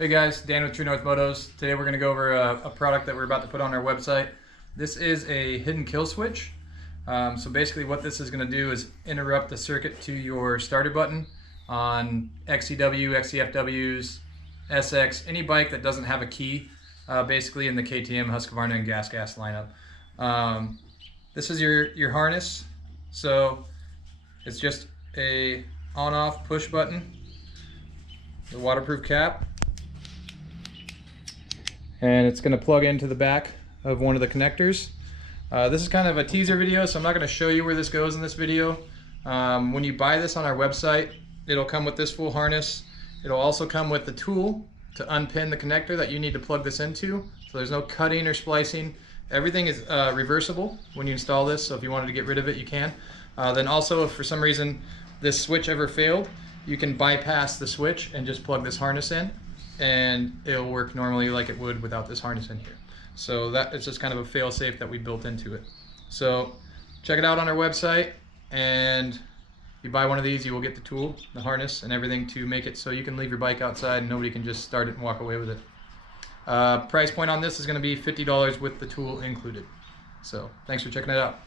Hey guys, Dan with True North Motos. Today we're going to go over a product that we're about to put on our website. This is a hidden kill switch. So basically what this is going to do is interrupt the circuit to your starter button on XCW, XCFWs, SX, any bike that doesn't have a key, basically in the KTM, Husqvarna, and Gas lineup. This is your harness. So it's just a on-off push button, the waterproof cap, and it's going to plug into the back of one of the connectors. This is kind of a teaser video, so I'm not going to show you where this goes in this video. When you buy this on our website, it'll come with this full harness. It'll also come with the tool to unpin the connector that you need to plug this into. So there's no cutting or splicing. Everything is reversible when you install this, so if you wanted to get rid of it, you can. Then also, if for some reason this switch ever failed, you can bypass the switch and just plug this harness in, and it'll work normally like it would without this harness in here. So that is just kind of a fail-safe that we built into it. So check it out on our website, and if you buy one of these, you will get the tool, the harness, and everything to make it so you can leave your bike outside and nobody can just start it and walk away with it. Price point on this is going to be $50 with the tool included. So thanks for checking it out.